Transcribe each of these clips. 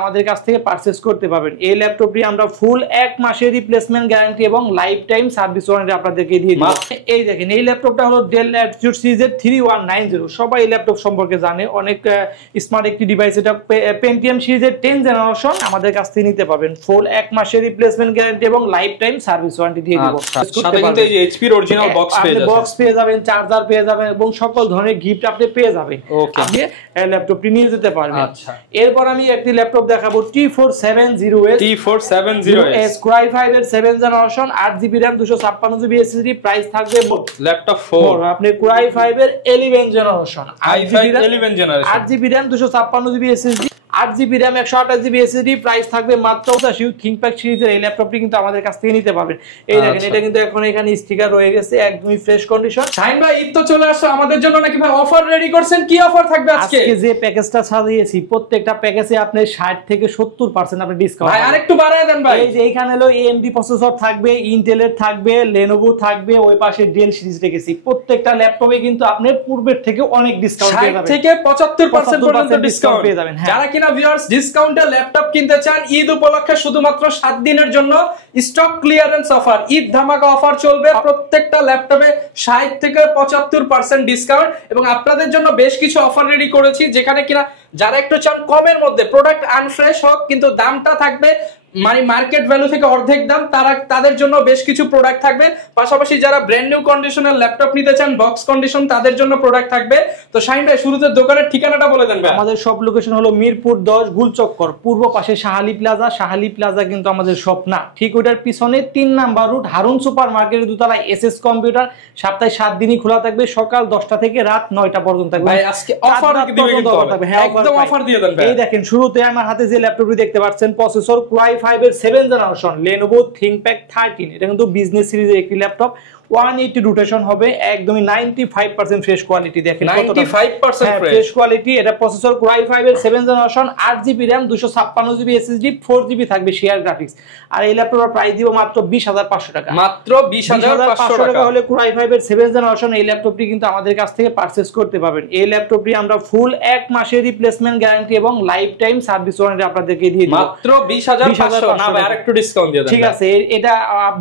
আমাদের কাছ থেকে পারচেজ করতে পারবেন। এই ল্যাপটপটি আমরা ফুল 1 মাসের রিপ্লেসমেন্ট গ্যারান্টি এবং লাইফ টাইম সার্ভিস ওয়ারেন্টি আপনাদেরকে দিয়ে দিব। এই দেখেন এই ল্যাপটপটা হলো ডেল ল্যাটিটিউড সিরিজের 3190। সবাই এই ল্যাপটপ সম্পর্কে জানে, অনেক স্মার্ট একটি ডিভাইস। এটা পেন্টিয়াম সিরিজের 10 জেনারেশন আমাদের কাছ থেকে নিতে পারবেন। ফুল 1 মাসের রিপ্লেসমেন্ট গ্যারান্টি এবং লাইফ টাইম সার্ভিস ওয়ারেন্টি দিয়ে দিব। সাথে কিন্তু এই যে এইচপি এর অরিজিনাল বক্স পেয়ে যাবেন, বক্স পেয়ে যাবেন, চার্জার পেয়ে যাবেন এবং সকল ধরনের গিফট আপনি পেয়ে যাবেন। আপনি এই ল্যাপটপটি নিয়ে যেতে পারবেন। আচ্ছা, এরপর আমি একটি ল্যাপটপ দেখাবো T470S Core i5 এর 7 generation 8GB RAM 256GB SSD। Price থাকবে ল্যাপটপ 4 আপনি Core i5 এর 11 generation 8GB RAM 256GB SSD 8GB RAM 128GB SSD। Price থাকবে মাত্র 85। থিংকপ্যাড সিরিজের এই ল্যাপটপটি কিন্তু আমাদের কাছ থেকে নিতে পারবেন। এই দেখেন এটা কিন্তু এখন এখানে স্টিকার রয়ে গেছে, একদমই ফ্রেশ কন্ডিশন। শাহিন ভাই ঈদ তো চলে আসছে, আমাদের জন্য নাকি ভাই অফার রেডি করছেন? কি অফার থাকবে আজকে? আজকে যে প্যাকেজটা সাজিয়েছি প্রত্যেকটা প্যাকেজে আপনি 60 থেকে 70% আপনি ডিসকাউন্ট। ভাই আরেকটু বাড়ায় দেন ভাই। এই যে এইখানে হলো AMD প্রসেসর থাকবে, ইন্টেলের থাকবে, Lenovo থাকবে, ওই পাশে ডেল সিরিজ রেখেছি। প্রত্যেকটা ল্যাপটপে কিন্তু আপনি পূর্বের থেকে অনেক ডিসকাউন্ট পেয়ে যাবেন, 60 থেকে 75% পর্যন্ত ডিসকাউন্ট পেয়ে যাবেন। যারা কিনা ভিউয়ার্স ডিসকাউন্টে ল্যাপটপ কিনতে চান ঈদ উপলক্ষে শুধুমাত্র 7 দিনের জন্য স্টক ক্লিয়ারেন্স অফার, ঈদ ধামাকা অফার চলবে। প্রত্যেকটা ল্যাপটপে 60 থেকে 75% ডিসকাউন্ট এবং আপনাদের জন্য বেশ কিছু অফার রেডি করেছি, যেখানে কিনা যারা একটু চান কমের মধ্যে প্রোডাক্ট আনফ্রেশ হোক কিন্তু দামটা থাকবে মানে মার্কেট ভ্যালু থেকে অর্ধেক দাম, তাদের জন্য বেশ কিছু প্রোডাক্ট থাকবে। পাশাপাশি যারা ব্র্যান্ড নিউ কন্ডিশনের ল্যাপটপ নিতে চান বক্স কন্ডিশন, তাদের জন্য প্রোডাক্ট থাকবে। তো শাহিন ভাই শুরুতে দোকানের ঠিকানাটা বলে দেন ভাই। আমাদের সব লোকেশন হলো মিরপুর 10 গুলচক্কর, পূর্ব পাশে শাহালি প্লাজা। শাহালি প্লাজা কিন্তু আমাদের শপ না, ঠিক ওটার পিছনে 3 নাম্বার রুট হারুন সুপার মার্কেটের দোতলায় SS কম্পিউটার। সপ্তাহে 7 দিনই খোলা থাকবে, সকাল 10টা থেকে রাত 9টা পর্যন্ত থাকবে। ভাই আজকে অফার দিবেন কিন্তু একদম অফার দিয়ে দেন ভাই। এই দেখেন শুরুতে আমার হাতে যে ল্যাপটপটি দেখতে পাচ্ছেন প্রসেসর Core i5 এর 7 জেনারেশন Lenovo ThinkPad 13। এটা কিন্তু বিজনেস সিরিজের একটি ল্যাপটপ। 180 রোটেশন হবে, একদমই 95% ফ্রেশ কোয়ালিটি। দেখেন 95% ফ্রেশ কোয়ালিটি। এটা প্রসেসর Core i5 এর 7 generation 8GB RAM 256GB SSD 4GB থাকবে শেয়ার গ্রাফিক্স। আর এই ল্যাপটপের প্রাইস দিব মাত্র 20,500 টাকা। মাত্র 20,500 টাকা হলে Core i5 এর 7 জেনারেশন এই ল্যাপটপটি কিন্তু আমাদের কাছ থেকে পারচেজ করতে পারবেন। এই ল্যাপটপটি আমরা ফুল 1 মাসের রিপ্লেসমেন্ট গ্যারান্টি এবং লাইফ টাইম সার্ভিস ওয়ারেন্টি আপনাদেরকে দিয়ে দিব। মাত্র 20,500 না ভাই আরেকটু ডিসকাউন্ট দিয়ে দেন। ঠিক আছে, এটা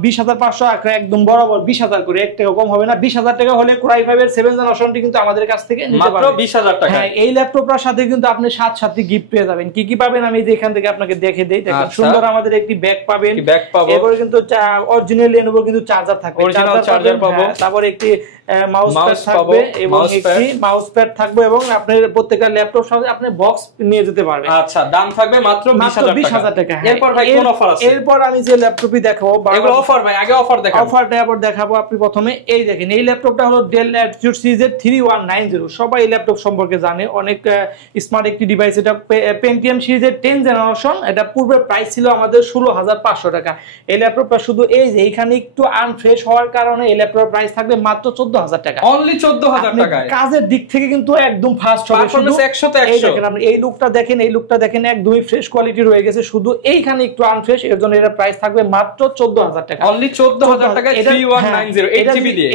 20,500 একদম বরাবর 20,000 করে, 1 টাকা কম হবে না। 20,000 টাকা হলে Core i5 এর 7 জেনারেশনটি কিন্তু আমাদের কাছ থেকে নিতে পারবেন মাত্র 20,000 টাকা। হ্যাঁ, এই ল্যাপটপটার সাথে কিন্তু আপনি সাথে গিফট পেয়ে যাবেন। কি কি পাবেন আমি যে এখান থেকে আপনাকে দেখে দেই। দেখেন সুন্দর আমাদের একটি ব্যাগ পাবেন, এরপরে কিন্তু অরিজিনাল Lenovo কিন্তু চার্জার থাকবে, অরিজিনাল চার্জার পাবো। তারপর একটি মাউস প্যাড থাকবে এবং একটি মাউস প্যাড থাকবে এবং আপনার প্রত্যেকটা ল্যাপটপ সাথে আপনি বক্স নিয়ে যেতে পারবেন। আচ্ছা, দাম থাকবে মাত্র 20,000 টাকা। এরপর ভাই কোন অফার আছে? এরপর আমি যে ল্যাপটপটি দেখাবো, এগুলো অফার ভাই, আগে অফার দেখাবো। অফারটা আবার দেখাবো। আপনি প্রথমে এই দেখেন এই ল্যাপটপটা হলো ডেল ল্যাটিটিউড সিরিজের 3190। সবাই এই ল্যাপটপ সম্পর্কে জানে, অনেক স্মার্ট একটি ডিভাইস। এটা পেন্টিয়াম সিরিজের 10 জেনারেশন। এটা পূর্বের প্রাইস ছিল আমাদের 16,500 টাকা। এই ল্যাপটপটা শুধু এই যে এইখানে একটু আনফ্রেশ হওয়ার কারণে এই ল্যাপটপের প্রাইস থাকবে মাত্র 14,000 টাকা। অনলি 14,000 টাকা। কাজের দিক থেকে কিন্তু একদম ফাস্ট হবে, পারফরম্যান্স 100 তে 100। এই দেখেন আপনি এই লুকটা দেখেন, এই লুকটা দেখেন, একদমই ফ্রেশ কোয়ালিটি রয়ে গেছে, শুধু এইখানে একটু আনফ্রেশ। এর জন্য এর প্রাইস থাকবে মাত্র 14,000 টাকা। অনলি 14,000 টাকা 3190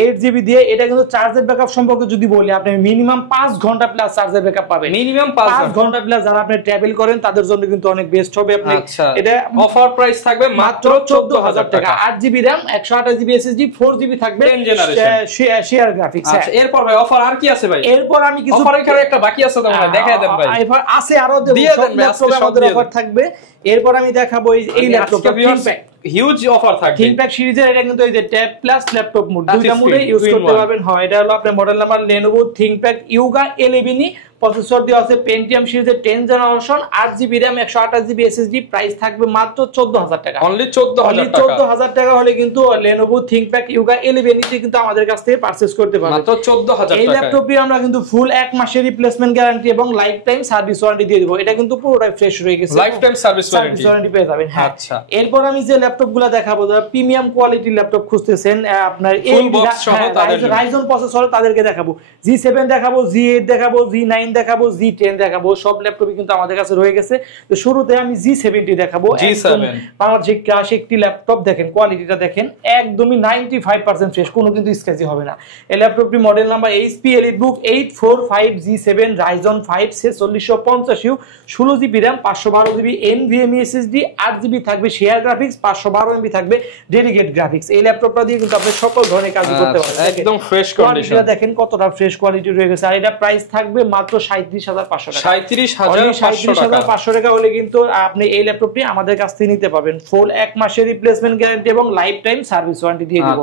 8GB দিয়ে। এটা কিন্তু চার্জের ব্যাকআপ সম্পর্কে যদি বলি, আপনি মিনিমাম 5 ঘন্টা প্লাস চার্জের ব্যাকআপ পাবেন। মিনিমাম 5 ঘন্টা প্লাস যারা আপনি ট্রাভেল করেন তাদের জন্য কিন্তু অনেক বেস্ট হবে। আপনি এটা অফার প্রাইস থাকবে মাত্র 14,000 টাকা। 8GB RAM 128GB SSD 4GB থাকবে 10 জেনারেশন শেয়ার গ্রাফিক্স। আচ্ছা, এরপর ভাই অফার আর কি আছে ভাই? এরপর আমি কিছু অফার এখানে একটা বাকি আছে, তোমরা দেখায় দেন ভাই। এরপর আছে আরো দিয়ে দেন ভাই, আজকে সব অফার থাকবে। এরপর আমি দেখাবো এই ল্যাপটপটা হিউজ অফার থাকবে। ThinkPad সিরিজের এটা কিন্তু এই যে ট্যাব প্লাস ল্যাপটপ মোড, দুইটা মোডে ইউজ করতে পারবেন। হয় এটা হলো আপনার model number Lenovo ThinkPad Yuga 11E। Processor দেওয়া আছে পেন্টিয়াম সিরিজের 10 generation 8GB RAM 128GB SSD। Price থাকবে মাত্র 14,000 টাকা। অনলি 14,000 টাকা। 14,000 টাকা হলে কিন্তু Lenovo ThinkPad Yuga 11E কিন্তু আমাদের কাছ থেকে পারচেজ করতে পারবেন মাত্র 14,000 টাকা। এই ল্যাপটপটি আমরা কিন্তু ফুল 1 মাসের রিপ্লেসমেন্ট গ্যারান্টি এবং লাইফ টাইম সার্ভিস ওয়ারেন্টি দিয়ে দেব। এটা কিন্তু পুরোটাই ফ্রেশ রয়ে গেছে, লাইফ টাইম সার্ভিস ওয়ারেন্টি পেয়ে যাবেন। হ্যাঁ, আচ্ছা। এরপর আমি যে ল্যাপটপগুলো দেখাবো যারা প্রিমিয়াম কোয়ালিটির ল্যাপটপ খুঁজতেছেন, আপনার এই রাইজন প্রসেসর তাদেরকে দেখাবো, G7 দেখাবো, G8 দেখাবো, G9 দেখাবো, G10 দেখাবো, সব ল্যাপটপই কিন্তু আমাদের কাছে রয়ে গেছে। তো শুরুতে আমি G70 দেখাবো, বাংলাদেশে ক্রাশ একটি ল্যাপটপ, দেখেন কোয়ালিটিটা দেখেন একদমই 95% ফ্রেশ, কোনো কিন্তু স্ক্র্যাচ হবে না। এই ল্যাপটপটি model number HP EliteBook 845G7 Ryzen 5 4650U, 16GB RAM, 512GB NVMe SSD, 8GB থাকবে শেয়ার গ্রাফিক্স, 512MB থাকবে ডেডিকেট গ্রাফিক্স। এই ল্যাপটপটা দিয়ে কিন্তু আপনি সকল ধরনের কাজ করতে পারবেন। একদম ফ্রেশ কন্ডিশন, দেখেন কতটা ফ্রেশ কোয়ালিটি রয়ে গেছে। আর এটা প্রাইস থাকবে মাত্র 37500 টাকা। 37500 টাকা হলে কিন্তু আপনি এই ল্যাপটপটি আমাদের কাছ থেকে নিতে পারবেন। ফুল 1 মাসের রিপ্লেসমেন্ট গ্যারান্টি এবং লাইফ টাইম সার্ভিস ওয়ারেন্টি দিয়ে দিব।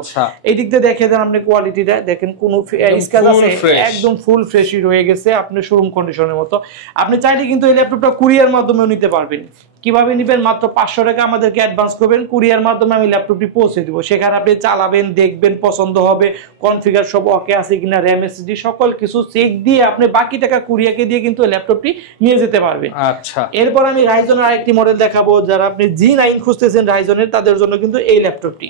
এই দিক দিয়ে দেখে দেন আপনি কোয়ালিটিটা দেখেন, কোনো স্ক্র্যাচ আছে, একদম ফুল ফ্রেশই রয়ে গেছে, আপনি শোরুম কন্ডিশনের মতো। আপনি চাইলে কিন্তু এই ল্যাপটপটা কুরিয়ার মাধ্যমেও নিতে পারবেন। কিভাবে নেবেন? মাত্র 500 টাকা আমাদেরকে অ্যাডভান্স করবেন, কুরিয়ার মাধ্যমে আমি ল্যাপটপটি পৌঁছে দিব। সেখানে আপনি চালাবেন, দেখবেন, পছন্দ হবে, কনফিগার সব ওকে আছে কিনা, র্যাম এসএসডি সকল কিছু চেক দিয়ে আপনি বাকি টাকা কুরিয়ারকে দিয়ে কিন্তু ল্যাপটপটি নিয়ে যেতে পারবেন। আচ্ছা, এরপর আমি রাইজনের আরেকটি মডেল দেখাবো, যারা আপনি G9 খুঁজতেছেন রাইজনের, তাদের জন্য কিন্তু এই ল্যাপটপটি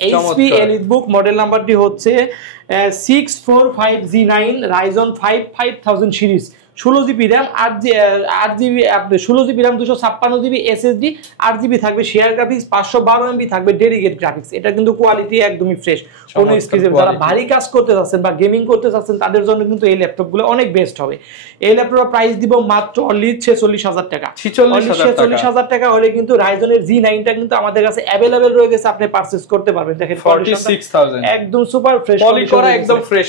HP EliteBook মডেল নাম্বারটি হচ্ছে 645G9 Ryzen 5 5000 series, 16GB RAM, 8GB আপনি 16GB RAM, 256GB SSD, 8GB থাকবে শেয়ার গ্রাফিক্স, 512MB থাকবে ডেডিকেট গ্রাফিক্স। এটা কিন্তু কোয়ালিটি একদমই ফ্রেশ, কোনো স্ক্র্যাচ। যারা ভারী কাজ করতে যাচ্ছেন বা গেমিং করতে যাচ্ছেন তাদের জন্য কিন্তু এই ল্যাপটপগুলো অনেক বেস্ট হবে। এই ল্যাপটপের প্রাইস দিব মাত্র অনলি 46000 টাকা। 46000 টাকা হলে কিন্তু রাইজনের G9টা কিন্তু আমাদের কাছে अवेलेबल রয়ে গেছে, আপনি পারচেজ করতে পারবেন। দেখেন 46000 একদম সুপার ফ্রেশ, পলি করা একদম ফ্রেশ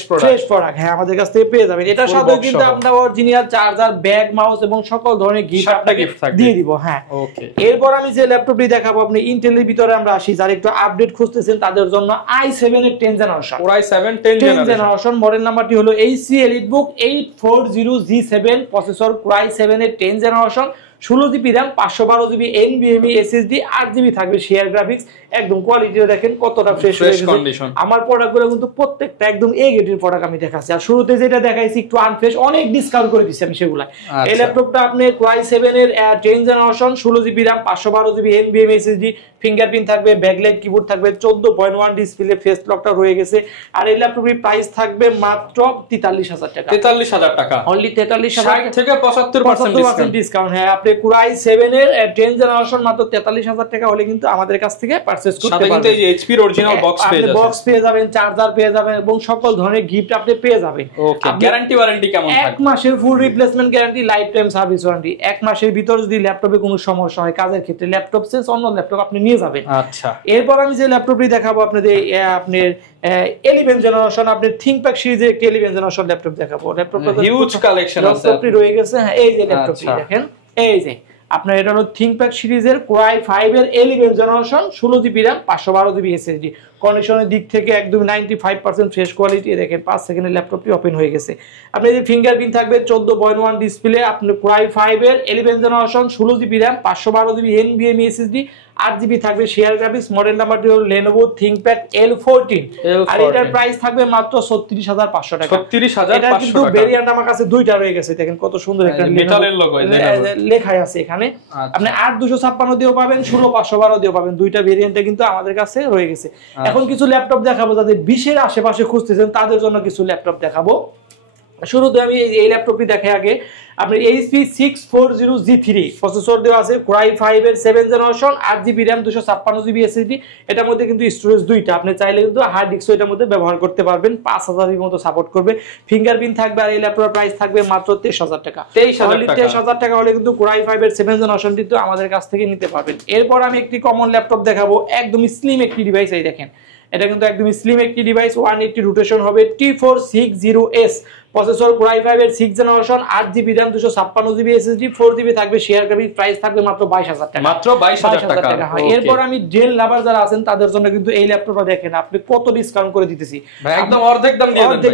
প্রোডাক্ট। হ্যাঁ, আমাদের কাছ থেকে পেয়ে যাবেন। এটার সাথে কিন্তু আপনারা অরিজিনাল চার্জার, ব্যাগ, মাউস এবং সকল ধরনের গিফট আপনাকে দিয়ে দিব। হ্যাঁ, ওকে। এরপর আমি যে ল্যাপটপটি দেখাবো, আপনি ইন্টেলের ভিতরে আমরা আসি, যারা একটু আপডেট খুঁজতেছেন তাদের জন্য i7 এর 10 generation, Core i7 10 generation. Model নাম্বারটি হলো HP EliteBook 840G7, processor Core i7 এর 10 generation, 16GB RAM, 512GB NVMe SSD, 8GB থাকবে শেয়ার গ্রাফিক্স। একদম কোয়ালিটিটা দেখেন কতটা ফ্রেশ কন্ডিশন। আমার প্রোডাক্টগুলো কিন্তু প্রত্যেকটা একদম এ গ্রেডের প্রোডাক্ট আমি দেখাচ্ছি। আর শুরুতে যেটা দেখাইছি একটু আনফ্রেশ, অনেক ডিসকাউন্ট করে দিচ্ছি আমি সেগুলা। এই ল্যাপটপটা আপনি Core i7 এর 10 generation, 16GB RAM, 512GB NVMe SSD, fingerprint থাকবে, ব্যাকলাইট কিবোর্ড থাকবে, 14.1 ডিসপ্লে, ফেস লকটা রয়ে গেছে। আর এই ল্যাপটপের প্রাইস থাকবে মাত্র 43000 টাকা। 43000 টাকা অনলি। 43000 থেকে 75% ডিসকাউন্ট। হ্যাঁ, আপনি Core i7 এর 10 জেনারেশন মাত্র 43000 টাকা হলে কিন্তু আমাদের কাছ থেকে পারচেজ করতে পারবেন। সাথে কিন্তু এই HP এর অরিজিনাল বক্স পেয়ে যাবেন, চার্জার পেয়ে যাবেন এবং সকল ধরনের গিফট আপনি পেয়ে যাবেন। ওকে, গ্যারান্টি ওয়ারেন্টি কেমন থাকবে? 1 মাসের ফুল replacement guarantee, life time service warranty. 1 মাসের ভিতর যদি ল্যাপটপে কোনো সমস্যা হয়, কাজের ক্ষেত্রে ল্যাপটপ চেঞ্জ, অন্য ল্যাপটপ আপনি নিয়ে যাবেন। আচ্ছা, এরপর আমি যে ল্যাপটপটি দেখাবো আপনাদের, আপনার 11 জেনারেশন, আপনি ThinkPad সিরিজের 11 জেনারেশন ল্যাপটপ দেখাবো। ল্যাপটপটা হিউজ কালেকশন আছে, ল্যাপটপটি রয়ে গেছে। হ্যাঁ, এই যে ল্যাপটপটি দেখেন, এই যে আপনার এটা হলো ThinkPad সিরিজের Core i5 এর 11 generation, 16GB RAM, 512GB SSD। কন্ডিশনের দিক থেকে একদম 95% ফ্রেশ কোয়ালিটি। দেখেন 5 সেকেন্ডে ল্যাপটপটি ওপেন হয়ে গেছে। আপনি যে ফিঙ্গারপ্রিন্ট থাকবে, 14.1 ডিসপ্লে, আপনি Core i5 এর 11 generation, 16GB RAM, 512GB NVMe SSD, 8GB থাকবে শেয়ার গ্রাফিক্স। মডেল নাম্বারটি হলো Lenovo ThinkPad L14। আর এটার প্রাইস থাকবে মাত্র 36500 টাকা। 36500 এটা কিন্তু ভেরিয়েন্ট আমার কাছে দুইটা রয়ে গেছে। দেখেন কত সুন্দর একটা মেটালের লোগো লেখা আছে এখানে। আপনি 8256 দিয়েও পাবেন, 16512 দিয়েও পাবেন। দুইটা ভেরিয়েন্টে কিন্তু আমাদের কাছে রয়ে গেছে। এখন কিছু ল্যাপটপ দেখাবো যাদের 20 এর আশেপাশে খুঁজতেছেন তাদের জন্য কিছু ল্যাপটপ দেখাবো। শুরুতে আমি এই ল্যাপটপটি দেখাই আগে। আপনি HP 640G3 প্রসেসর দেওয়া আছে, Core i5 এর 7 generation, 8GB RAM, 256GB SSD। এটার মধ্যে কিন্তু স্টোরেজ দুইটা, আপনি চাইলে কিন্তু হার্ড ডিস্কও এটার মধ্যে ব্যবহার করতে পারবেন। 5000 এর মতো সাপোর্ট করবে, ফিঙ্গারপ্রিন্ট থাকবে। আর এই ল্যাপটপের প্রাইস থাকবে মাত্র 23000 টাকা। 23000 টাকা হলে কিন্তু Core i5 এর 7 জেনারেশনটি তো আমাদের কাছ থেকে নিতে পারবেন। এরপর আমি একটি কমন ল্যাপটপ দেখাবো, একদমই স্লিম একটি ডিভাইস। এই দেখেন, এটা কিন্তু একদমই স্লিম একটি ডিভাইস, 180 রোটেশন হবে, T460S প্রসেসর, Core i5 এর 6 generation, 8GB RAM, 256GB SSD, 4GB থাকবে শেয়ার গ্রাফিক্স। প্রাইস থাকবে মাত্র 22000 টাকা। মাত্র 22000 টাকা। এরপর আমি ডেল লাভার যারা আছেন তাদের জন্য কিন্তু এই ল্যাপটপটা দেখেন আপনি কত ডিসকাউন্ট করে দিতেছি, একদম অর্ধেক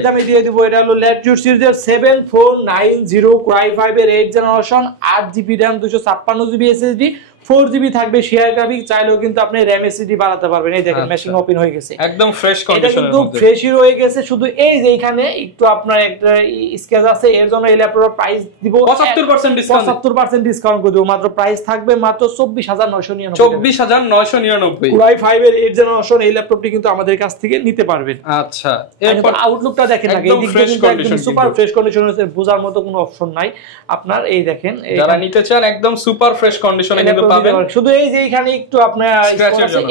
দামে দিয়ে দিব। এটা হলো Latitude সিরিজের 7490 Core i5 এর 8 generation, 8GB RAM, 256GB SSD, 4GB থাকবে শেয়ার গ্রাফিক্স। চাইলেও কিন্তু আপনি RAM SSD বাড়াতে পারবেন। এই দেখেন মেশিন ওপেন হয়ে গেছে, একদম ফ্রেশ কন্ডিশনের মধ্যে, ফ্রেশই রয়ে গেছে। শুধু এই যে এখানে একটু আপনার একটা স্ক্র্যাচ আছে, এর জন্য এই ল্যাপটপের প্রাইস দিব 75% ডিসকাউন্ট, 75% ডিসকাউন্ট করে দেব। মাত্র প্রাইস থাকবে মাত্র 24999, 24999। Core i5 এর 8 জেনারেশন এই ল্যাপটপটি কিন্তু আমাদের কাছ থেকে নিতে পারবেন। আচ্ছা, এরপর আউটলুকটা দেখেন না, এই দিকটা কিন্তু একদম সুপার ফ্রেশ কন্ডিশনে আছে, বোঝার মতো কোনো অপশন নাই আপনার। এই দেখেন, যারা নিতে চান একদম সুপার ফ্রেশ কন্ডিশনে কিন্তু পাবেন। শুধু এই যে এখানে একটু আপনার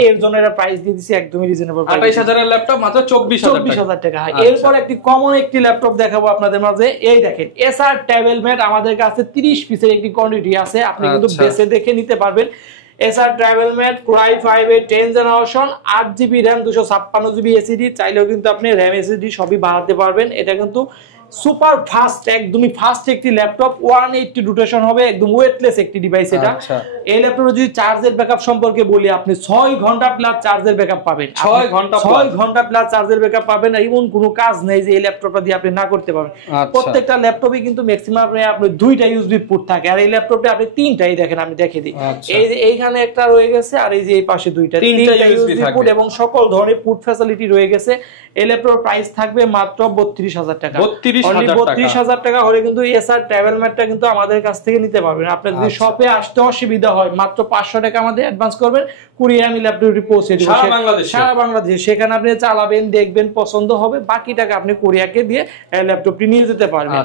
এর জন্য এর প্রাইস দিয়ে দিছি একদমই রিজনেবল, 28000 এর ল্যাপটপ মাত্র 24000 টাকা। এরপর একটি কমন একটি ল্যাপটপ দেখাবো আপনাদের মাঝে। এই দেখেন এসআর ট্রাভেলমেট, আমাদের কাছে 30 পিসের একটি কোয়ান্টিটি আছে, আপনি কিন্তু বেছে দেখে নিতে পারবেন। এসআর ট্রাভেলমেট Core i5 এর 10 generation, 8GB RAM, 256GB SSD, চাইলেও কিন্তু আপনি RAM SSD সবই বাড়াতে পারবেন। এটা কিন্তু সুপার ফাস্ট, একদমই ফাস্ট একটি ল্যাপটপ, 180 রোটেশন হবে, একদম ওয়েটলেস একটি ডিভাইস এটা। এই ল্যাপটপে যদি চার্জের ব্যাকআপ সম্পর্কে বলি, আপনি 6 ঘন্টা প্লাস চার্জের ব্যাকআপ পাবেন, 6 ঘন্টা প্লাস চার্জের ব্যাকআপ পাবেন। এমন কোনো কাজ নেই যে এই ল্যাপটপটা দিয়ে আপনি না করতে পারবেন। প্রত্যেকটা ল্যাপটপে কিন্তু ম্যাক্সিমাম আপনি 2টা ইউএসবি পোর্ট থাকে, আর এই ল্যাপটপে আপনি 3টাই দেখেন, আমি দেখিয়ে দিই। এই যে এইখানে একটা রয়ে গেছে, আর এই যে এই পাশে 2টা, 3টা ইউএসবি পোর্ট এবং সকল ধরনের পোর্ট ফ্যাসিলিটি রয়ে গেছে। এই ল্যাপটপের প্রাইস থাকবে মাত্র 32000 টাকা। 32000 টাকা হলে কিন্তু এসআর ট্রাভেলমেটটা কিন্তু আমাদের কাছ থেকে নিতে পারবেন। আপনার যদি শপে আসতে অসুবিধা হয়, মাত্র 500 টাকা আমাদের অ্যাডভান্স করবেন, কুরিয়ার আমি ল্যাপটপটি পৌঁছে দেব সারা বাংলাদেশে। সেখানে আপনি চালাবেন, দেখবেন, পছন্দ হবে, বাকি টাকা আপনি কুরিয়ারকে দিয়ে ল্যাপটপটি নিয়ে যেতে পারবেন।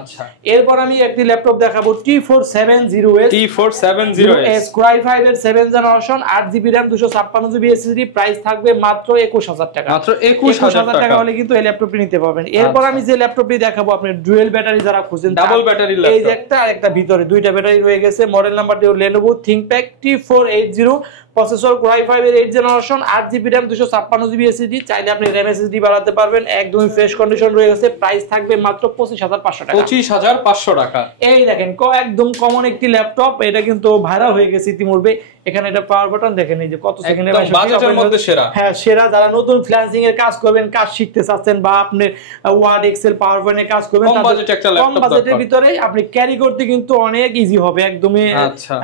এরপর আমি একটি ল্যাপটপ দেখাবো, T470S Core i5 এর 7 generation, 8GB RAM, 256GB SSD, price থাকবে মাত্র 21000 টাকা। মাত্র 21000 টাকা হলে কিন্তু এই ল্যাপটপটি নিতে পারবেন। এরপর আমি যে ল্যাপটপটি দেখাবো, আপনি ডুয়েল ব্যাটারি যারা খুঁজেন, ডাবল ব্যাটারি ল্যাপটপ, এই যে একটা আর একটা ভিতরে 2টা ব্যাটারি রয়ে গেছে। মডেল নাম্বারটি হলো Lenovo ThinkPad T480, processor Core i5 এর 8 generation, 8GB RAM, 256GB SSD, চাইলে আপনি RAM SSD বাড়াতে পারবেন। একদমই ফ্রেশ কন্ডিশন রয়ে গেছে, প্রাইস থাকবে মাত্র 25500 টাকা। 25500 টাকা। এই দেখেন একদম কমন একটি ল্যাপটপ, এটা কিন্তু ভাইরাল হয়ে গেছে ইতিমধ্যে। এখানে এটা পাওয়ার বাটন দেখেন, এই যে কত সেকেন্ডে বাজেটের মধ্যে সেরা। হ্যাঁ, সেরা। যারা নতুন ফ্রিল্যান্সিং এর কাজ করবেন, কাজ শিখতে চাচ্ছেন, বা আপনি ওয়ার্ড, এক্সেল, পাওয়ার পয়েন্টে কাজ করবেন, কম বাজেটের ভিতরে আপনি ক্যারি করতে কিন্তু অনেক ইজি হবে, একদমই।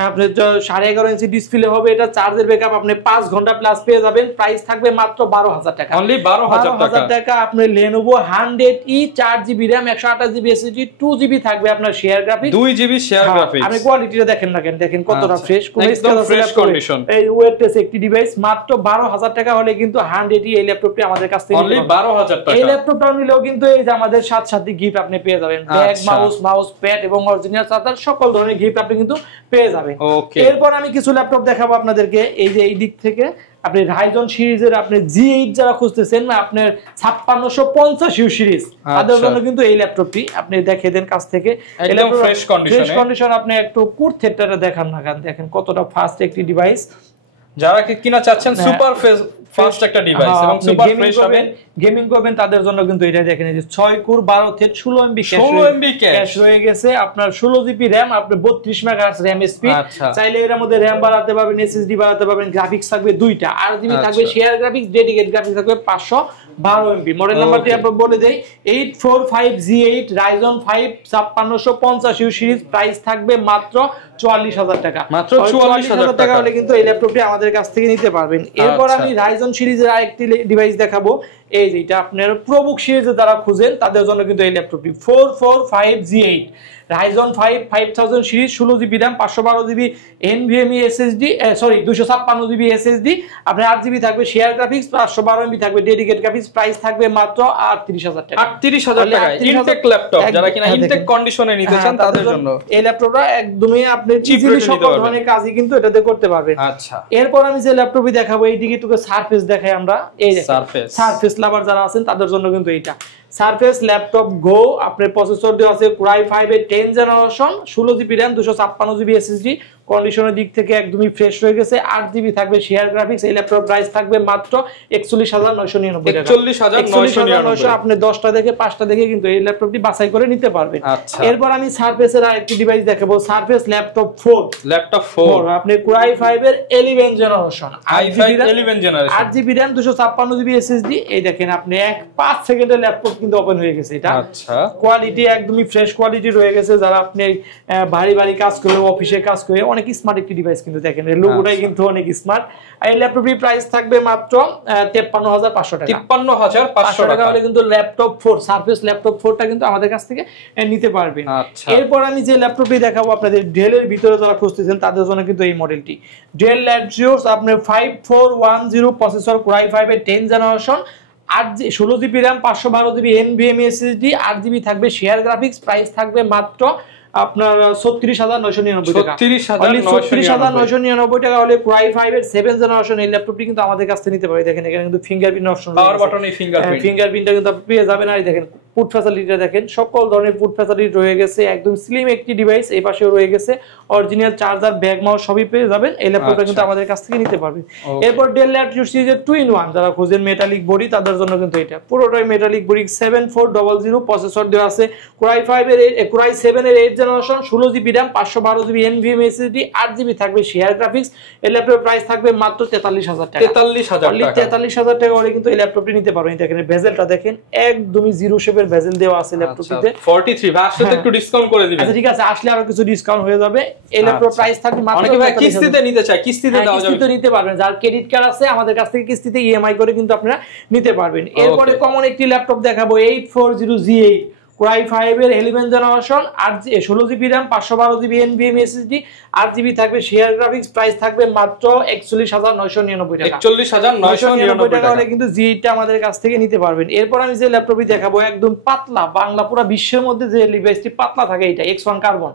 আপনি 11.5 ইঞ্চি ডিসপ্লে হবে, এটা চার্জের ব্যাকআপ আপনি 5 ঘন্টা প্লাস পেয়ে যাবেন। প্রাইস থাকবে মাত্র 12000 টাকা, অনলি 12000 টাকা। আপনি Lenovo 100E 4GB RAM, 128GB SSD, 2GB থাকবে আপনার share graphics, 2GB share graphics. আপনি কোয়ালিটিটা দেখেন না, দেখেন কতটা ফ্রেশ, কোন ফ্রেশ কন্ডিশন। এই ওয়েটলেস একটি ডিভাইস, মাত্র 12000 টাকা হলে কিন্তু 100E এই ল্যাপটপটি আমাদের কাছ থেকে অনলি 12000 টাকা। এই ল্যাপটপটা নিলেও কিন্তু এই যে আমাদের সাথে গিফট আপনি পেয়ে যাবেন, ব্যাগ, মাউস প্যাড এবং অরিজিনাল চার্জার, সকল ধরনের গিফট আপনি কিন্তু পেয়ে যাবেন। এরপর আমি কিছু ল্যাপটপ দেখাবো আপনাদেরকে। এই যে এই দিক থেকে আপনি রাইজন সিরিজের আপনি G8 যারা খুঁজতেছেন, আপনার 5650 সিরিজ, তাদের জন্য কিন্তু এই ল্যাপটপটি আপনি দেখিয়ে দেন কাছ থেকে। একদম ফ্রেশ কন্ডিশন। আপনি একটু কুট থেটারে দেখান না, দেখেন কতটা ফাস্ট একটি ডিভাইস। যারা কিনা চাচ্ছেন সুপার ফাস্ট একটা ডিভাইস এবং সুপার ফ্রেশ হবে, গেমিং করবেন, তাদের জন্য কিন্তু এটা দেখেন, এই যে 6 কোর 12 থ্রেড 16MB ক্যাশ রয়ে গেছে। আপনার 16GB RAM, আপনার 32 মেগাহার্টজ RAM স্পিড, চাইলে এর মধ্যে RAM বাড়াতে পারবেন, SSD বাড়াতে পারবেন, গ্রাফিক্স থাকবে 2টা, RGB থাকবে শেয়ার গ্রাফিক্স, ডেডিকেটেড গ্রাফিক্স থাকবে 512MB। মডেল নাম্বারটি আপনি বলে দেই, 845G8 Ryzen 5 5650 সিরিজ, প্রাইস থাকবে মাত্র 44000 টাকা। মাত্র 44000 টাকা হলে কিন্তু এই ল্যাপটপটি আমাদের কাছ থেকে নিতে পারবেন। এরপর আমি রাইজন সিরিজের আরেকটি ডিভাইস দেখাবো। এই যে এটা আপনার প্রোবুক সিরিজে যারা খুঁজেন, তাদের জন্য কিন্তু এই ল্যাপটপটি 445G8 Ryzen 5 5000 series, 16GB RAM, 512GB NVMe SSD, 256GB SSD, আপনার 8GB থাকবে শেয়ার গ্রাফিক্স, 512MB থাকবে ডেডিকেটেড গ্রাফিক্স, প্রাইস থাকবে মাত্র 38000 টাকা। 38000 টাকা ইনটেক ল্যাপটপ, যারা কিনা ইনটেক কন্ডিশনে নিতে চান তাদের জন্য এই ল্যাপটপটা একদমই আপনি ইজিলি সকল ধরনের কাজই কিন্তু এটাতে করতে পারবেন। আচ্ছা, এরপর আমি যে ল্যাপটপই দেখাবো, এইদিকে একটু সারফেস দেখাই আমরা। এই যে সারফেস লাভার যারা আছেন, তাদের জন্য কিন্তু এইটা সারফেস ল্যাপটপ গো। আপনার প্রসেসর দেওয়া আছে Core i5 এর 10 generation, 16GB RAM, 256GB SSD, কন্ডিশনের দিক থেকে একদমই ফ্রেশ হয়ে গেছে, 8GB থাকবে শেয়ার গ্রাফিক্স। এই ল্যাপটপ প্রাইস থাকবে মাত্র 41999 টাকা। 41999 আপনি 10টা দেখে 5টা দেখে কিন্তু এই ল্যাপটপটি বাছাই করে নিতে পারবেন। এরপর আমি সারফেসের আরেকটি ডিভাইস দেখাবো, সারফেস ল্যাপটপ 4। আপনি Core i5 এর 11 generation, 8GB RAM, 256GB SSD। এই দেখেন আপনি 5 সেকেন্ডের ল্যাপটপ কিন্তু ওপেন হয়ে গেছে। এটা কোয়ালিটি একদমই ফ্রেশ কোয়ালিটি রয়ে গেছে। যারা আপনি ভারী কাজ করে, অফিসে কাজ করে, অনেক স্মার্ট একটি ডিভাইস কিন্তু দেখেন এর লোগোটাই কিন্তু অনেক স্মার্ট। আর এই ল্যাপটপটির প্রাইস থাকবে মাত্র 53500 টাকা। 53500 টাকা হলে কিন্তু ল্যাপটপ 4 সারফেস ল্যাপটপ 4টা কিন্তু আমাদের কাছ থেকে নিতে পারবেন। এরপর আমি যে ল্যাপটপটি দেখাবো আপনাদের ডেলের ভিতরে যারা খুঁজতেছেন তাদের জন্য কিন্তু এই মডেলটি ডেল ল্যাটিটিউড আপনার 5410 প্রসেসর কোর i5 এর 10 generation 16 GB RAM 512 GB NVMe SSD 8 GB থাকবে শেয়ার গ্রাফিক্স। প্রাইস থাকবে মাত্র আপনার 36999 টাকা। 36999 টাকা হলে কোর i5 এর 7 জেনারেশন এই ল্যাপটপটি কিন্তু আমাদের কাছ থেকে নিতে পারে। দেখেন এখানে কিন্তু ফিঙ্গারপ্রিন্ট অপশন রয়েছে, পাওয়ার বাটনে ফিঙ্গারপ্রিন্টটা কিন্তু আপনি পেয়ে যাবেন। আর দেখেন পুট ফ্যাসিলিটিটা দেখেন, সকল ধরনের পুট ফ্যাসিলিটি রয়ে গেছে, একদম স্লিম একটি ডিভাইস। এই পাশেও রয়ে গেছে অরিজিনাল চার্জার, ব্যাগ মাউস সবই পেয়ে যাবেন। এই ল্যাপটপটা কিন্তু আমাদের কাছ থেকে নিতে পারবেন। এরপর ডেল ল্যাটিটিউড সিরিজের 2-in-1 যারা খোঁজেন মেটালিক বডি তাদের জন্য কিন্তু এটা পুরোটাই মেটালিক বডি 7400 প্রসেসর দেওয়া আছে, কোর i5 এর কোর i7 এর 8 generation 16 GB RAM 512 GB NVMe SSD 8 GB থাকবে শেয়ার গ্রাফিক্স। এই ল্যাপটপের প্রাইস থাকবে মাত্র 43000 টাকা। 43000 টাকা হলে কিন্তু এই ল্যাপটপটি নিতে পারবেন। দেখেন বেজেলটা দেখেন একদমই জিরো শেপের বেজেল দেওয়া আছে ল্যাপটপটিতে। 43 ভাই আসলে একটু ডিসকাউন্ট করে দিবেন। আচ্ছা ঠিক আছে, আসলে আরো কিছু ডিসকাউন্ট হয়ে যাবে। এই ল্যাপটপ প্রাইস থাকবে মাত্র অনেকে ভাই কিস্তিতে নিতে চায়, কিস্তিতে দেওয়া যাবে, কিস্তিতে নিতে পারবেন। যার ক্রেডিট কার্ড আছে আমাদের কাছ থেকে কিস্তিতে ইএমআই করে কিন্তু আপনারা নিতে পারবেন। এরপরে কমন একটি ল্যাপটপ দেখাবো 840G8 কোর i5 এর 11 generation 16 GB RAM 512 GB NVMe SSD 8 GB থাকবে শেয়ার গ্রাফিক্স। প্রাইস থাকবে মাত্র 41999 টাকা। 41999 টাকা হলে কিন্তু G8 টা আমাদের কাছ থেকে নিতে পারবেন। এরপর আমি যে ল্যাপটপটি দেখাবো একদম পাতলা, বাংলা পুরো বিশ্বের মধ্যে যে ডিভাইসটি পাতলা থাকে এটা X1 কার্বন,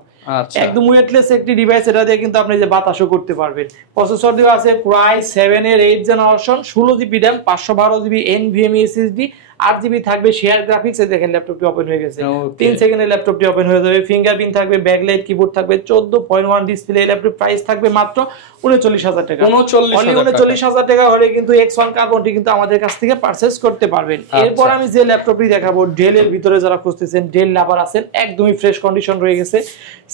একদম ওয়েটলেস একটি ডিভাইস। এটা দিয়ে কিন্তু আপনি যে বাতাসও করতে পারবেন। প্রসেসর দেওয়া আছে কোর i7 এর 8 generation 16 GB RAM 512 GB NVMe SSD 8 GB থাকবে শেয়ার গ্রাফিক্স। এই দেখেন ল্যাপটপটি ওপেন হয়ে গেছে, 3 সেকেন্ডে ল্যাপটপটি ওপেন হয়ে যাবে। ফিঙ্গারপ্রিন্ট থাকবে, ব্যাকলাইট কিবোর্ড থাকবে, 14.1 ডিসপ্লে। এই ল্যাপটপ প্রাইস থাকবে মাত্র 39000 টাকা। 39000 টাকা হলে কিন্তু X1 কার্বনটি কিন্তু আমাদের কাছ থেকে পারচেজ করতে পারবেন। এরপর আমি যে ল্যাপটপটি দেখাবো ডেলের ভিতরে যারা খুঁজতেছেন, ডেল লাভার আছেন, একদমই ফ্রেশ কন্ডিশন রয়ে গেছে।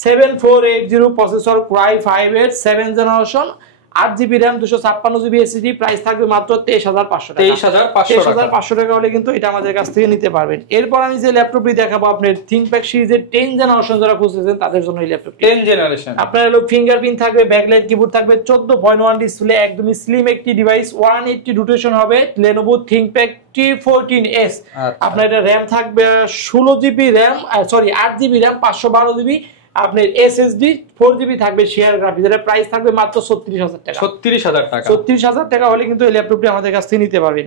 7480 প্রসেসর কোর i5 এর 7 generation 8 GB RAM 256 GB SSD. Price থাকবে মাত্র 23500 টাকা। 23500 টাকা হলে কিন্তু এটা আমাদের কাছ থেকে নিতে পারবেন। এরপর আমি যে ল্যাপটপটি দেখাবো আপনার থিংকপ্যাড সিরিজের 10 জেনারেশন যারা খুঁজতেছেন তাদের জন্য এই ল্যাপটপ 10 জেনারেশন। আপনার হলো ফিঙ্গারপ্রিন্ট থাকবে, ব্যাকলাইট কিবোর্ড থাকবে, 14.1 ডিসপ্লে, একদমই স্লিম একটি ডিভাইস। 180 রোটেশন হবে। Lenovo ThinkPad T14s। আপনার এটা র‍্যাম থাকবে 16 GB RAM 8 GB RAM 512 GB আপনার এসএসডি 4 জিবি থাকবে শেয়ার গ্রাফিক্স। এর প্রাইস থাকবে মাত্র 36000 টাকা। 36000 টাকা হলে কিন্তু এই ল্যাপটপটি আমাদের কাছ থেকে নিতে পারবেন।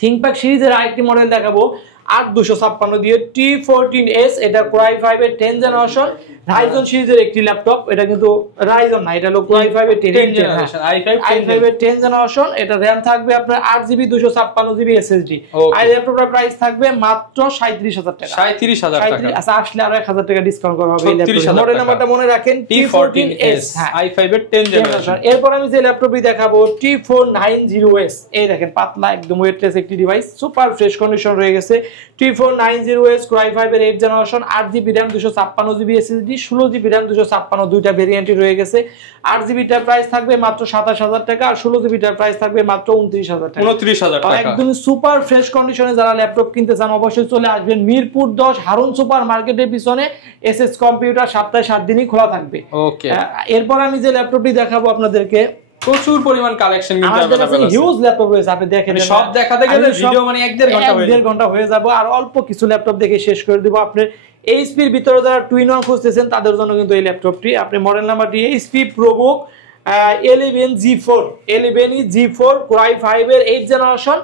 থিংকপ্যাড সিরিজের আরেকটি মডেল দেখাবো 8256 দিয়ে T14s। এটা কোর i5 এর 10 জেনারেশন রাইজন সিরিজের একটি ল্যাপটপ। এটা কিন্তু রাইজন না, এটা হলো কোর i5 এর 10 জেনারেশন, i5 এর 10 জেনারেশন। এটা র‍্যাম থাকবে আপনার 8 জিবি 256 জিবি এসএসডি। আর ল্যাপটপটার প্রাইস থাকবে মাত্র 37000 টাকা। 37000 টাকা। আচ্ছা আসলে আরো 1000 টাকা ডিসকাউন্ট করা হবে এই ল্যাপটপের। মডেল নাম্বারটা মনে রাখেন T14s, i5 এর 10 জেনারেশন। এরপর আমি যে ল্যাপটপটি দেখাবো T490s। এই দেখেন পাতলা, একদম ওয়েটলেস একটি ডিভাইস, সুপার ফ্রেশ কন্ডিশন রয়ে গেছে। T490s কোর i5 এর 8 generation 8 GB RAM 256 GB SSD 16 GB RAM 256, দুইটা ভেরিয়েন্টই রয়ে গেছে। 8 জিবি টার প্রাইস থাকবে মাত্র 27000 টাকা আর 16 জিবি টার প্রাইস থাকবে মাত্র 29000 টাকা। 29000 টাকা। একদম সুপার ফ্রেশ কন্ডিশনে যারা ল্যাপটপ কিনতে চান অবশ্যই চলে আসবেন মিরপুর 10 হারুন সুপার মার্কেটের পিছনে। এসএস কম্পিউটার সপ্তাহে 7 দিনই খোলা থাকবে। ওকে। এরপর আমি যে ল্যাপটপটি দেখাবো আপনাদেরকে প্রচুর পরিমাণ কালেকশন কিন্তু আমাদের কাছে হিউজ ল্যাপটপ রয়েছে। আপনি দেখেন সব দেখাতে গেলে ভিডিও মানে 1.5 ঘন্টা হয়ে যাবে। আর অল্প কিছু ল্যাপটপ দেখে শেষ করে দিব। আপনি এইচপি এর ভিতরে যারা টুইন-1 খুঁজতেছেন তাদের জন্য কিন্তু এই ল্যাপটপটি। আপনি মডেল নাম্বারটি HP ProBook 11G4 core i5 এর 8 generation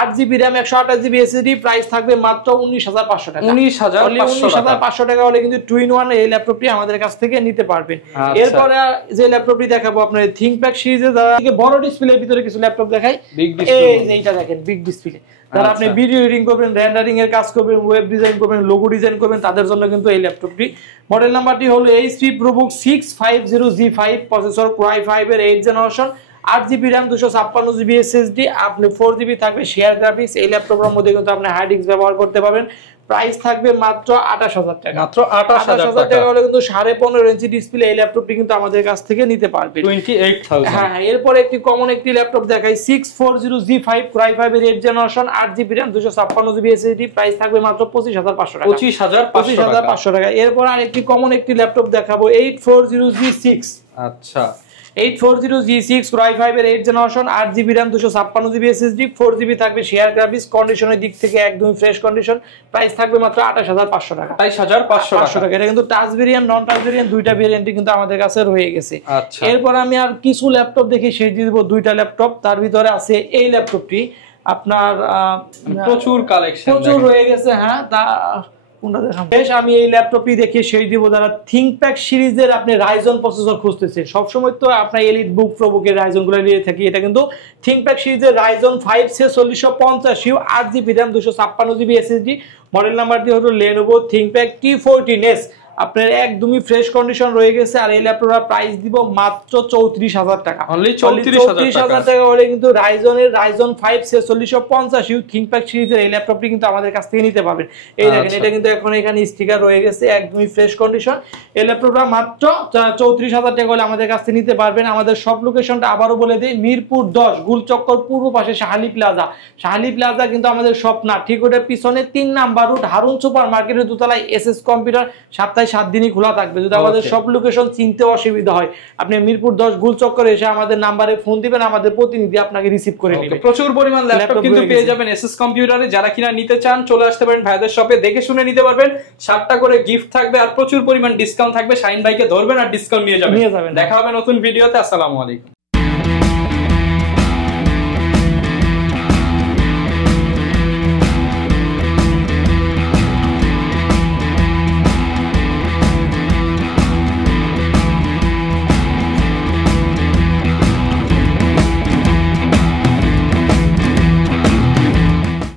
8 GB RAM 128 GB SSD. Price থাকবে মাত্র 19500 টাকা। 19500 টাকা হলে কিন্তু টুইন-1 এই ল্যাপটপটি আমাদের কাছ থেকে নিতে পারবেন। এরপর যে ল্যাপটপটি দেখাবো আপনার থিংকপ্যাড সিরিজে যারা বড় ডিসপ্লের ভিতরে কিছু ল্যাপটপ দেখাই। এই যে এইটা দেখেন বিগ ডিসপ্লে, যারা আপনি ভিডিও এডিটিং করবেন, রেন্ডারিং এর কাজ করবেন, ওয়েব ডিজাইন করবেন, লোগো ডিজাইন করবেন তাদের জন্য কিন্তু এই ল্যাপটপটি। মডেল নাম্বারটি হলো HP ProBook 650G5 processor core i5 এর 8 generation 8 GB RAM 256 GB SSD. আপনি 4 জিবি থাকবে শেয়ার গ্রাফিক্স। এই ল্যাপটপের মধ্যে কিন্তু আপনি হার্ড ডিস্ক ব্যবহার করতে পারবেন। প্রাইস থাকবে মাত্র 28000 টাকা। মাত্র 28000 টাকা হলে কিন্তু 15.5 ইঞ্চি ডিসপ্লে এই ল্যাপটপটি কিন্তু আমাদের কাছ থেকে নিতে পারবে 28000। হ্যাঁ, এরপরে একটি কমন একটি ল্যাপটপ দেখাই 640G5 Core i5 এর 8 generation 8GB RAM 256GB SSD, price থাকবে মাত্র 25500 টাকা। 25500 টাকা। এরপর আরেকটি কমন একটি ল্যাপটপ দেখাবো 840G6। আচ্ছা, 840G6 Core i5 এর 8 generation 8GB RAM 256GB SSD, 4GB থাকবে শেয়ার গ্রাফিক্স, কন্ডিশনের দিক থেকে একদম ফ্রেশ কন্ডিশন, প্রাইস থাকবে মাত্র 28500 টাকা। 28500 টাকা। এটা কিন্তু টাচ ভেরিয়েন্ট নন টাচ ভেরিয়েন্ট দুইটা ভেরিয়েন্টই কিন্তু আমাদের কাছে রয়ে গেছে। আচ্ছা, এরপর আমি আর কিছু ল্যাপটপ দেখি সেই দিয়ে দিব দুইটা ল্যাপটপ। তার ভিতরে আছে এই ল্যাপটপটি, আপনার প্রচুর কালেকশন প্রচুর রয়ে গেছে। হ্যাঁ, তা কোনটা দেখাবো? বেশ, আমি এই ল্যাপটপটি দেখি সেই দিব যারা ThinkPad সিরিজের আপনি রাইজন প্রসেসর খুঁজতেছে। সবসময় তো আপনার এলিট বুক প্রোবুকের রাইজন গুলো নিয়ে থাকি, এটা কিন্তু ThinkPad সিরিজের Ryzen 5 4650 8GB RAM 256GB SSD, model নাম্বারটি হলো Lenovo ThinkPad T14s। আপনার একদমই ফ্রেশ কন্ডিশন রয়ে গেছে। আর এই ল্যাপটপটার প্রাইস দিব মাত্র 34000 টাকা। অনলি 34000 টাকা হলে কিন্তু রাইজনের রাইজন 5 4650 ThinkPad সিরিজের এই ল্যাপটপটি কিন্তু আমাদের কাছ থেকে নিতে পারবেন। এই দেখেন, এটা কিন্তু এখন এখানে স্টিকার রয়ে গেছে, একদমই ফ্রেশ কন্ডিশন। এই ল্যাপটপটা মাত্র 34000 টাকা হলে আমাদের কাছ থেকে নিতে পারবেন। আমাদের সব লোকেশনটা আবারও বলে দিই, মিরপুর 10 গুলচক্কর পূর্ব পাশে শাহালি প্লাজা। শাহালি প্লাজা কিন্তু আমাদের শপ না, ঠিক ওটার পিছনে 3 নাম্বার রুট হারুন সুপার মার্কেটের দোতলায় SS কম্পিউটার, সপ্তাহে 7 দিনই খোলা থাকবে। যদি আমাদের সব লোকেশন চিনতে অসুবিধা হয়, আপনি মিরপুর 10 গুলচক্করে এসে আমাদের নাম্বারে ফোন দিবেন, আমাদের প্রতিনিধি আপনাকে রিসিভ করে নেবে। প্রচুর পরিমাণ ল্যাপটপ কিন্তু পেয়ে যাবেন SS কম্পিউটারে। যারা কিনা নিতে চান চলে আসতে পারেন ভাইদের শপে, দেখে শুনে নিতে পারবেন। 7টা করে গিফট থাকবে আর প্রচুর পরিমাণ ডিসকাউন্ট থাকবে। শাহিন ভাইকে ধরবেন আর ডিসকাউন্ট নিয়ে যাবেন। দেখা হবে নতুন ভিডিওতে। আসসালামু আলাইকুম।